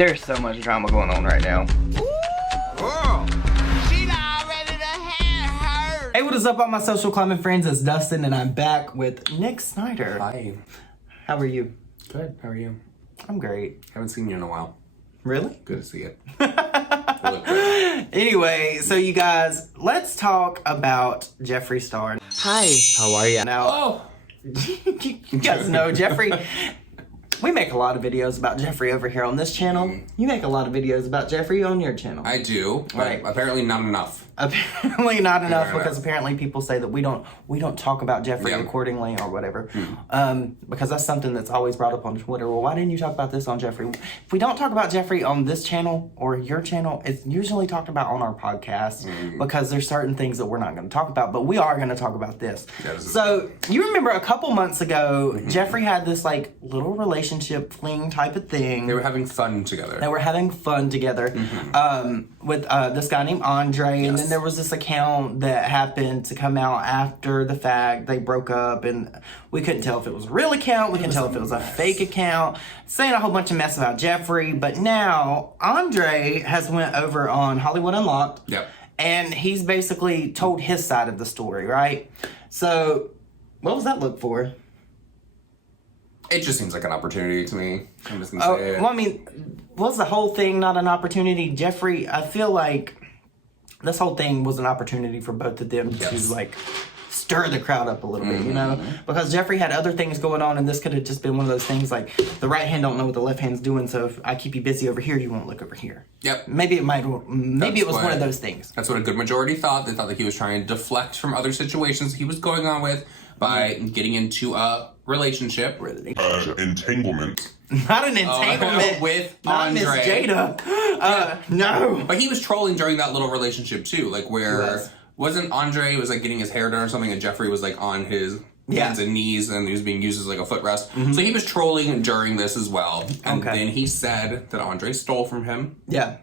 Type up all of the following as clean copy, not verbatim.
There's so much drama going on right now. Girl, she not ready to have her. Hey, what is up, all my social climbing friends? It's Dustin, and I'm back with Nick Snyder. Hi. How are you? Good. How are you? I'm great. Haven't seen you in a while. Really? Good to see you. You look good. Anyway, so you guys, let's talk about Jeffree Star. Hi. How are you? Now, Oh. you guys know Jeffree. We make a lot of videos about Jeffree over here on this channel. You make a lot of videos about Jeffree on your channel. I do, but Right. apparently not enough. Apparently not enough, Yeah. because apparently people say that we don't talk about Jeffree Yeah. accordingly or whatever. Because that's something that's always brought up on Twitter. Well, why didn't you talk about this on Jeffree? If we don't talk about Jeffree on this channel or your channel, it's usually talked about on our podcast because there's certain things that we're not going to talk about, but we are going to talk about this. Yeah, this is So you remember a couple months ago, Jeffree had this like little relationship fling type of thing. They were having fun together. They were having fun together with this guy named Andre, and then there was this account that happened to come out after the fact. They broke up, and we couldn't tell if it was a real account. We couldn't tell if it was a fake account, saying a whole bunch of mess about Jeffree. But now Andre has went over on Hollywood Unlocked, Yep. and he's basically told his side of the story, right? So, what was that look for? It just seems like an opportunity to me. I'm just gonna Oh, say it. well, I mean, was the whole thing not an opportunity? Jeffree, I feel like this whole thing was an opportunity for both of them Yes. to, like, stir the crowd up a little bit, you know? Because Jeffree had other things going on, and this could have just been one of those things, like, the right hand don't know what the left hand's doing, so if I keep you busy over here, you won't look over here. Yep. Maybe it was one what- of those things. That's what a good majority thought. They thought that he was trying to deflect from other situations he was going on with by getting into a relationship. Entanglement. Not an entanglement with not Miss Andre. Jada. No. But he was trolling during that little relationship too, like where wasn't Andre was like getting his hair done or something, and Jeffree was like on his hands and knees, and he was being used as like a footrest. So he was trolling during this as well, and then he said that Andre stole from him. Yeah.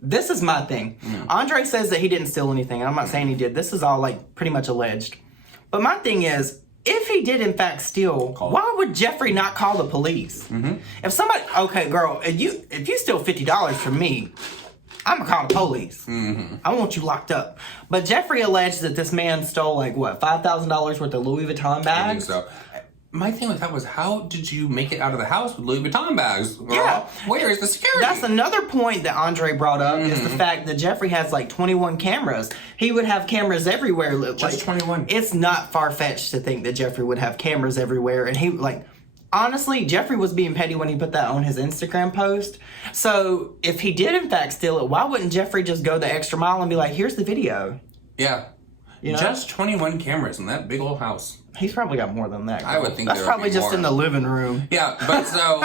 This is my thing. Andre says that he didn't steal anything, and I'm not saying he did. This is all, like, pretty much alleged. But my thing is, if he did in fact steal, why would Jeffree not call the police? If somebody, okay, girl, if you steal $50 from me, I'm gonna call the police. I want you locked up. But Jeffree alleged that this man stole, like, what, $5,000 worth of Louis Vuitton bags? I think so. My thing with that was, how did you make it out of the house with Louis Vuitton bags? Girl? Yeah. Where is the security? That's another point that Andre brought up, is the fact that Jeffree has like 21 cameras. He would have cameras everywhere. Just 21. It's not far-fetched to think that Jeffree would have cameras everywhere. And he, like, honestly, Jeffree was being petty when he put that on his Instagram post. So if he did in fact steal it, why wouldn't Jeffree just go the extra mile and be like, here's the video? Yeah. You know? Just 21 cameras in that big old house. He's probably got more than that. I would think that's there would probably be just more. in the living room. Yeah, but so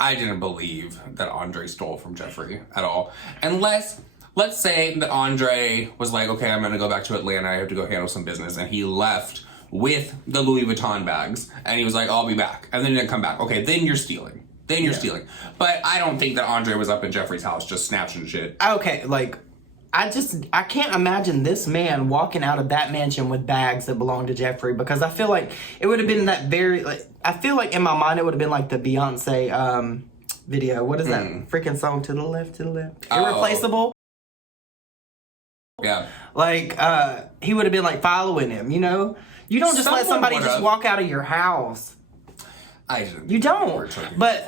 I didn't believe that Andre stole from Jeffree at all. Unless, let's say that Andre was like, okay, I'm gonna go back to Atlanta, I have to go handle some business, and he left with the Louis Vuitton bags, and he was like, I'll be back, and then he didn't come back. Okay, then you're stealing. Then you're stealing. But I don't think that Andre was up in Jeffree's house just snatching shit. Okay, like, I can't imagine this man walking out of that mansion with bags that belong to Jeffree, because I feel like it would have been that very, like, I feel like in my mind it would have been like the Beyonce video. What is that freaking song? To the left, Irreplaceable? Yeah. Like, he would have been like following him, you know? You don't just let Someone somebody would've. just walk out of your house. I didn't. You don't. But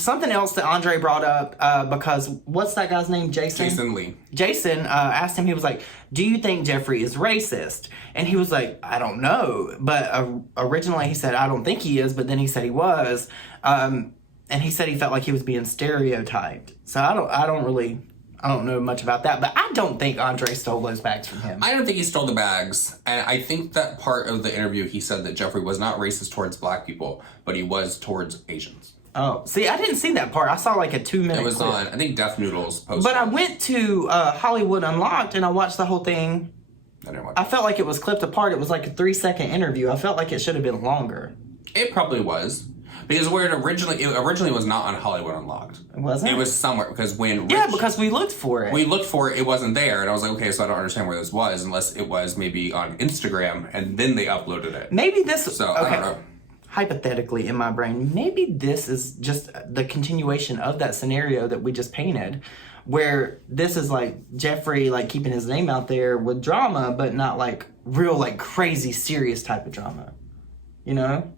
something else that Andre brought up, because what's that guy's name? Jason Lee. Jason asked him, he was like, do you think Jeffree is racist? And he was like, I don't know. But originally he said, I don't think he is. But then he said he was. And he said he felt like he was being stereotyped. So I don't know much about that. But I don't think Andre stole those bags from him. I don't think he stole the bags, and I think that part of the interview he said that Jeffree was not racist towards black people, but he was towards Asians. Oh, see, I didn't see that part. I saw like a 2-minute It was clip. on, I think Death Noodles posted. But I went to Hollywood Unlocked and I watched the whole thing. I didn't watch I felt like it was clipped apart. It was like a 3-second interview. I felt like it should have been longer. It probably was. Because where it originally was not on Hollywood Unlocked. It wasn't? It was somewhere, because when Yeah, because we looked for it. we looked for it, it wasn't there, and I was like, okay, so I don't understand where this was, unless it was maybe on Instagram, and then they uploaded it. Maybe this... So, okay. I don't know. hypothetically in my brain, maybe this is just the continuation of that scenario that we just painted, where this is like Jeffree like keeping his name out there with drama, but not like real like crazy serious type of drama, you know?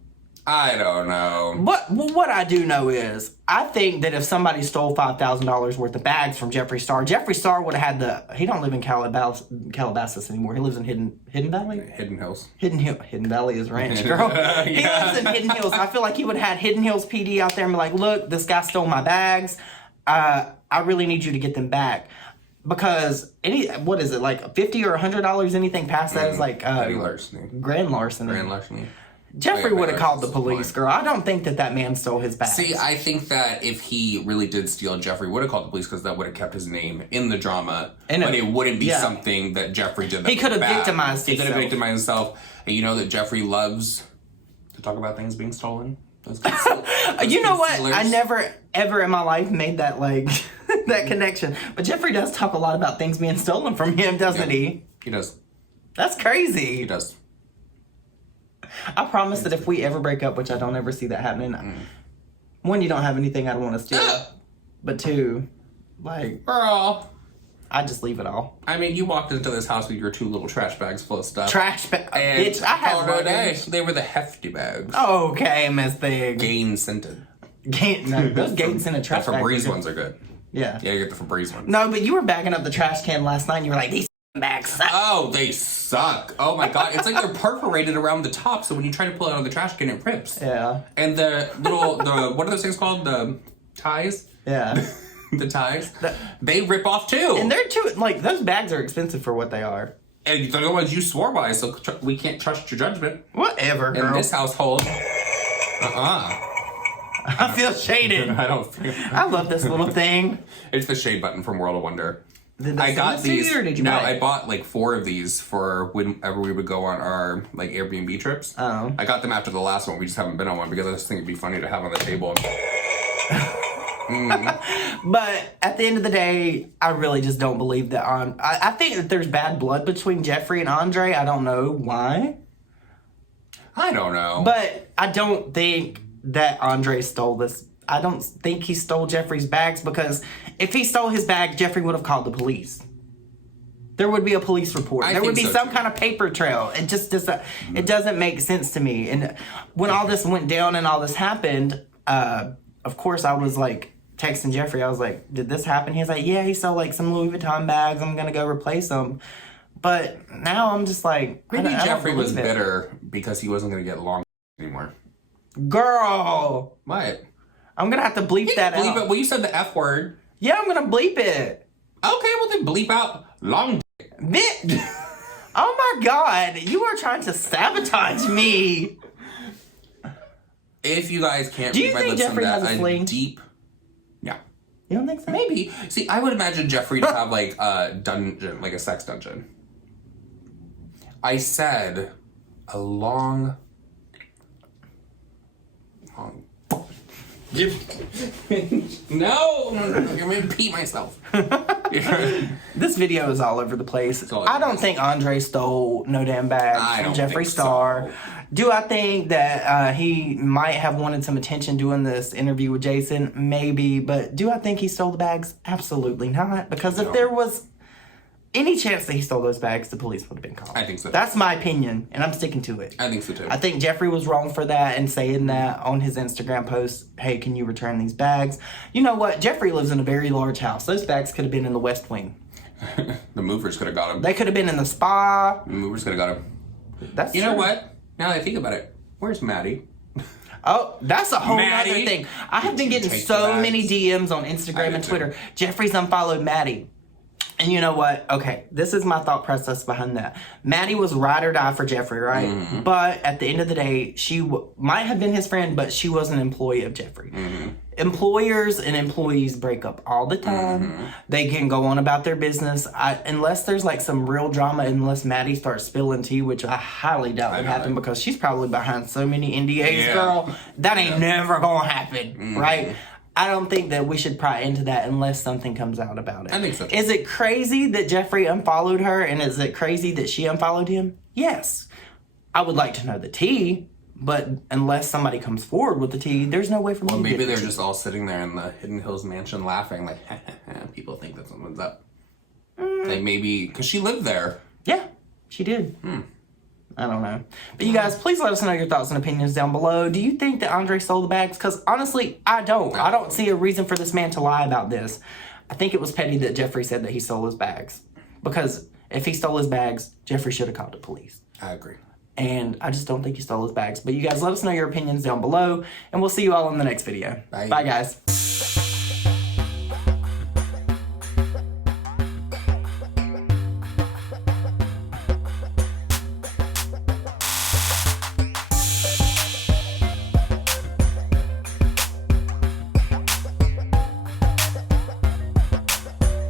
I don't know. But what I do know is, I think that if somebody stole $5,000 worth of bags from Jeffree Star, Jeffree Star would have had he don't live in Calabasas anymore. He lives in Hidden Valley? Hidden Hills. Hidden Valley is ranch, girl. He lives in Hidden Hills. I feel like he would have had Hidden Hills PD out there and be like, look, this guy stole my bags. I really need you to get them back. Because what is it, like $50 or $100? Anything past that is like larceny. Grand larceny. Grand larceny. Jeffree would have called the police, girl. I don't think that man stole his bags. See, I think that if he really did steal, Jeffree would have called the police because that would have kept his name in the drama. But it wouldn't be something that Jeffree did that he could have victimized himself. He could have victimized himself. And you know that Jeffree loves to talk about things being stolen? You know what? I never, ever in my life made that, like, that connection. But Jeffree does talk a lot about things being stolen from him, doesn't he? He does. That's crazy. He does. I promise that if we ever break up, which I don't ever see that happening, one, you don't have anything I'd want to steal. But two, like, girl, I'd just leave it all. I mean, you walked into this house with your 2 little trash bags full of stuff. Trash bag? Bitch, I had luggage. They were the hefty bags. Okay, Miss Thing. Gain scented. No, those Gain scented trash bags. The Febreze ones are good. Yeah. Yeah, you get the Febreze ones. No, but you were bagging up the trash can last night and you were like, these bags suck. Oh, they suck. Oh my god. It's like they're perforated around the top, so when you try to pull it out of the trash can, it rips. Yeah. And the what are those things called? The ties? Yeah. The ties? They rip off too. And they're too, like, those bags are expensive for what they are. And they're the ones you swore by, so we can't trust your judgment. Whatever, girl. In this household. I feel shaded. I don't feel... I love this little thing. It's the shade button from World of Wonder. I got these. Or did you buy it? I bought like 4 of these for whenever we would go on our like Airbnb trips. Oh. I got them after the last one. We just haven't been on one because I just think it'd be funny to have on the table. But at the end of the day, I really just don't believe that. I think that there's bad blood between Jeffree and Andre. I don't know why. I don't know. But I don't think that Andre stole this. I don't think he stole Jeffree's bags, because if he stole his bag, Jeffree would have called the police. There would be a police report. There would be some kind of paper trail. It just doesn't. It doesn't make sense to me. And when all this went down and all this happened, of course I was like texting Jeffree. I was like, "Did this happen?" He's like, "Yeah, he stole like some Louis Vuitton bags. I'm gonna go replace them." But now I'm just like, maybe Jeffree was bitter because he wasn't gonna get long anymore. Girl, what? I'm gonna have to bleep that out. It. Well, you said the F word. Yeah, I'm gonna bleep it. Okay, well then bleep out long Bitch. Oh my god, you are trying to sabotage me. If you guys can't read my lips on that, has a sling? Deep... Yeah. You don't think so? Maybe. See, I would imagine Jeffree to have like a dungeon, like a sex dungeon. I said a long... No, you're making me pee myself. This video is all over the place. I don't think Andre stole no damn bag from Jeffree Star. So. Do I think that he might have wanted some attention doing this interview with Jason? Maybe. But do I think he stole the bags? Absolutely not. Because if there was any chance that he stole those bags, the police would have been called. I think so. That's my opinion, and I'm sticking to it. I think so too. I think Jeffree was wrong for that and saying that on his Instagram post, hey, can you return these bags? You know what? Jeffree lives in a very large house. Those bags could have been in the West Wing. The movers could have got them. They could have been in the spa. The movers could have got them. That's You know what? Now that I think about it, where's Maddie? Oh, that's a whole other thing. I have been getting so many DMs on Instagram and Twitter. Jeffree's unfollowed Maddie. And you know what? Okay, this is my thought process behind that. Maddie was ride or die for Jeffree, right? Mm-hmm. But at the end of the day, she might have been his friend, but she was an employee of Jeffree. Mm-hmm. Employers and employees break up all the time. Mm-hmm. They can go on about their business. Unless there's like some real drama, unless Maddie starts spilling tea, which I highly doubt would happen because she's probably behind so many NDAs, girl. That ain't never gonna happen, right? I don't think that we should pry into that unless something comes out about it. I think so. Is it crazy that Jeffree unfollowed her, and is it crazy that she unfollowed him? Yes. I would like to know the tea, But unless somebody comes forward with the tea, there's no way for me to Maybe get they're the tea. just all sitting there in the Hidden Hills mansion laughing, like, people think that someone's up. Like, maybe, because she lived there. Yeah, she did. I don't know. But you guys, please let us know your thoughts and opinions down below. Do you think that Andre stole the bags? Because honestly, I don't. I don't see a reason for this man to lie about this. I think it was petty that Jeffree said that he stole his bags. Because if he stole his bags, Jeffree should have called the police. I agree. And I just don't think he stole his bags. But you guys, let us know your opinions down below. And we'll see you all in the next video. Bye. Bye guys.